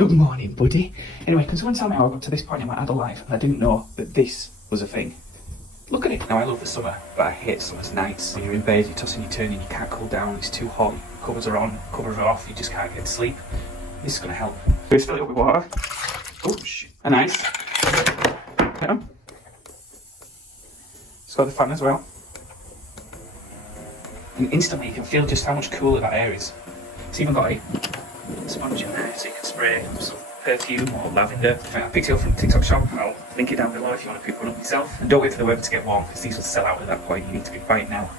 Good morning, buddy. Anyway, can someone tell me how I got to this point in my adult life and I didn't know that this was a thing? Look at it. Now, I love the summer, but I hate summer's nights. When you're in bed, you're tossing, you're turning, you can't cool down, it's too hot, covers are on, covers are off, you just can't get to sleep. This is going to help. Let's fill it up with water. Oops, and ice. Yeah. It's got the fan as well. And instantly you can feel just how much cooler that air is. It's even got a sponge in there so you can spray some perfume or lavender. I picked it up from the TikTok shop. I'll link it down below if you want to pick one up yourself. And don't wait for the weather to get warm because these will sell out at that point. You need to be buying now.